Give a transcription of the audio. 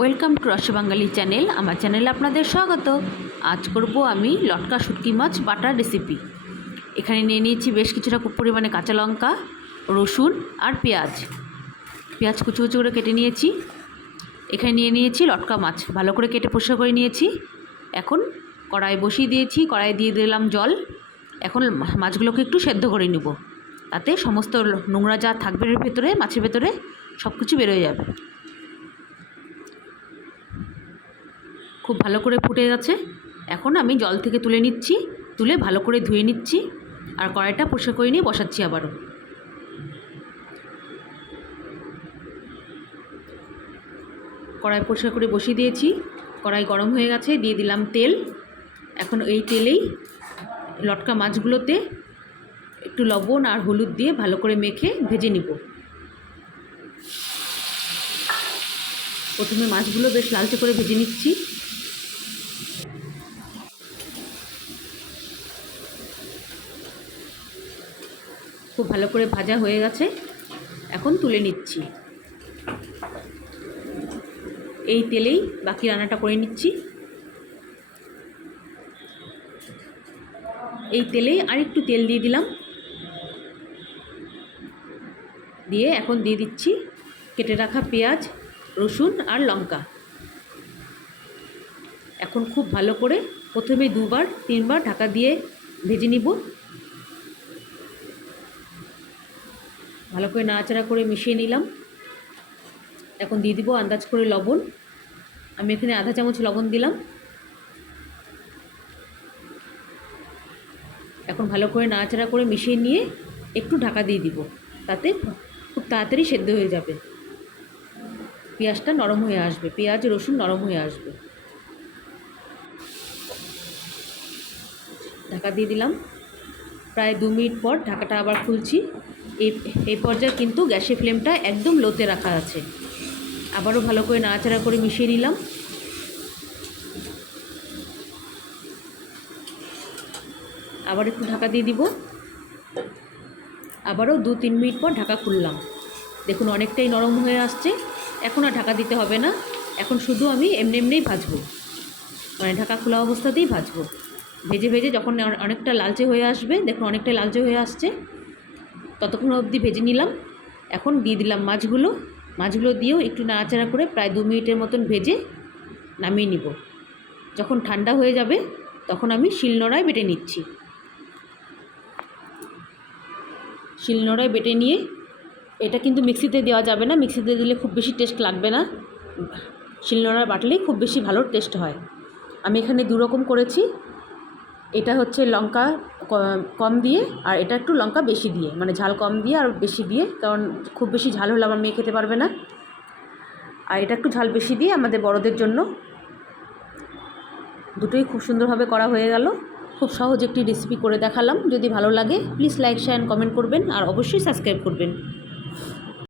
Welcome to রস বাঙালি channel. আমার চ্যানেলে আপনাদের স্বাগত। আজ করব আমি লটকা শুটকি মাছ বাটার রেসিপি। এখানে নিয়ে নিয়েছি বেশ কিছুটা পরিমাণে কাঁচা লঙ্কা, রসুন আর পেঁয়াজ কুচি কুচি করে কেটে নিয়েছি। এখানে নিয়ে নিয়েছি লটকা মাছ, ভালো করে কেটে পরিষ্কার করে নিয়েছি। এখন কড়াই বসিয়ে দিয়েছি, কড়াই দিয়ে দিলাম জল। এখন মাছগুলোকে একটু সেদ্ধ করে নেব, তাতে সমস্ত নোংরা যা থাকবে এর ভেতরে, মাছের ভেতরে সব কিছু বেরোয় যাবে। খুব ভালো করে ফুটে গেছে। এখন আমি জল থেকে তুলে নিচ্ছি, তুলে ভালো করে ধুয়ে নিচ্ছি আর কড়াইটা পরিষ্কার করে নিয়ে বসাচ্ছি আবারও। কড়াই পরিষ্কার করে বসিয়ে দিয়েছি, কড়াই গরম হয়ে গেছে, দিয়ে দিলাম তেল। এখন এই তেলেই লটকা মাছগুলোতে একটু লবণ আর হলুদ দিয়ে ভালো করে মেখে ভেজে নিব। প্রথমে মাছগুলো বেশ লালচে করে ভেজে নিচ্ছি। খুব ভালো করে ভাজা হয়ে গেছে, এখন তুলে নিচ্ছি। এই তেলেই বাকি রান্নাটা করে নিচ্ছি। এই তেলেই আরেকটু তেল দিয়ে দিলাম, দিয়ে এখন দিয়ে দিচ্ছি কেটে রাখা পেঁয়াজ, রসুন আর লঙ্কা। এখন খুব ভালো করে প্রথমে 2-3 বার ঢাকা দিয়ে ভেজে নিব। ভালো করে নাড়াচাড়া করে মিশিয়ে নিলাম। এখন দিয়ে দিব আন্দাজ করে লবণ। আমি এখানে আধা চামচ লবণ দিলাম। এখন ভালো করে নাড়াচাড়া করে মিশিয়ে নিয়ে একটু ঢাকা দিয়ে দিব, তাতে খুব তাড়াতাড়ি সেদ্ধ হয়ে যাবে। পেঁয়াজটা নরম হয়ে আসবে, পেঁয়াজ রসুন নরম হয়ে আসবে। ঢাকা দিয়ে দিলাম। প্রায় 2 মিনিট পর ঢাকাটা আবার খুলছি। এই পর্যায়ে কিন্তু গ্যাসের ফ্লেমটা একদম লোতে রাখা আছে। আবারও ভালো করে নাড়াচাড়া করে মিশিয়ে নিলাম। আবার একটু ঢাকা দিয়ে দিব। আবারও 2-3 মিনিট পর ঢাকা খুললাম। দেখুন অনেকটাই নরম হয়ে আসছে। এখন আর ঢাকা দিতে হবে না, এখন শুধু আমি এমনিই ভাজবো, মানে ঢাকা খোলা অবস্থাতেই ভাজবো। ভেজে ভেজে যখন অনেকটা লালচে হয়ে আসবে, দেখুন অনেকটাই লালচে হয়ে আসছে, ততক্ষণ অবধি ভেজে নিলাম। এখন দিয়ে দিলাম মাছগুলো দিয়েও একটু নাড়াচাড়া করে প্রায় 2 মিনিটের মতন ভেজে নামিয়ে নিব। যখন ঠান্ডা হয়ে যাবে তখন আমি শিলনোড়ায় বেটে নিচ্ছি। শিলনোড়ায় বেটে নিয়ে, এটা কিন্তু মিক্সিতে দেওয়া যাবে না, মিক্সিতে দিলে খুব বেশি টেস্ট লাগবে না, শিলনোড়ায় বাটলেই খুব বেশি ভালো টেস্ট হয়। আমি এখানে 2 রকম করেছি। এটা হচ্ছে লঙ্কা কম দিয়ে, আর এটা একটু লঙ্কা বেশি দিয়ে, মানে ঝাল কম দিয়ে আর বেশি দিয়ে, কারণ খুব বেশি ঝাল হলে আমার মেয়ে খেতে পারবে না। আর এটা একটু ঝাল বেশি দিয়ে আমাদের বড়দের জন্য। দুটোই খুব সুন্দরভাবে করা হয়ে গেল। খুব সহজ একটি রেসিপি করে দেখালাম। যদি ভালো লাগে প্লিজ লাইক, শেয়ার, কমেন্ট করবেন আর অবশ্যই সাবস্ক্রাইব করবেন।